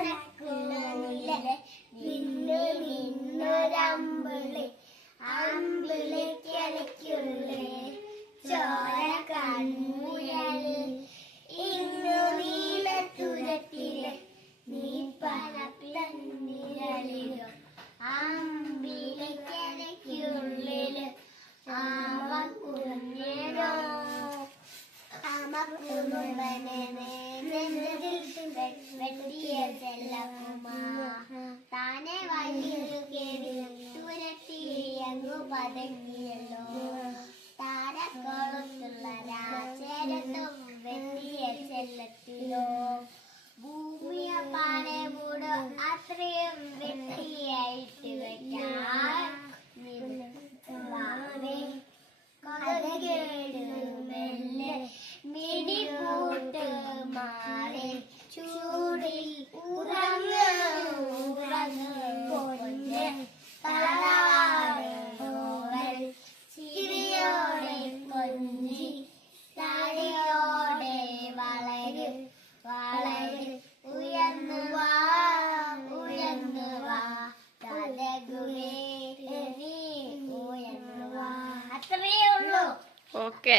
കണക്കുള്ളിലെ മിന്നു മിന്നൊരമ്പിളി അമ്പിളിക്കലയ്ക്കുള്ളിൽ ചോര കൺമുയലിൽ ഇന്നു നീലത്തുരത്തിലെ നീ പണപ്പിന്നിരളിലും അമ്പിളിക്കലയ്ക്കുള്ളില് ആമക്കുഞ്ഞേനോ വെട്ടിയ ചെല്ലമ്മ താനെ വഴിയൊരു കേടി തുരട്ടിയങ്ങു പതങ്ങിയല്ലോ താരക്കോളത്തുള്ള രാജരത്തും വെട്ടിയ ചെല്ലത്തിലോ ഭൂമിയെ പാടെ മൂടോ അത്രയും വെട്ടിയായിട്ട് വെക്കാൻ മെല്ലെ മിടിപൂട്ട് മാറി ചൂടിൽ ഉറങ്ങ് പൊന്ന് തളവാടോവൽ ചിരിയോടെ കൊഞ്ചി താടിയോടെ വളരും ഉയർന്നു വാ തലകുവേ നീ ഉയർന്നു വാ. അത്രയേ ഉള്ളൂ. ഓക്കെ.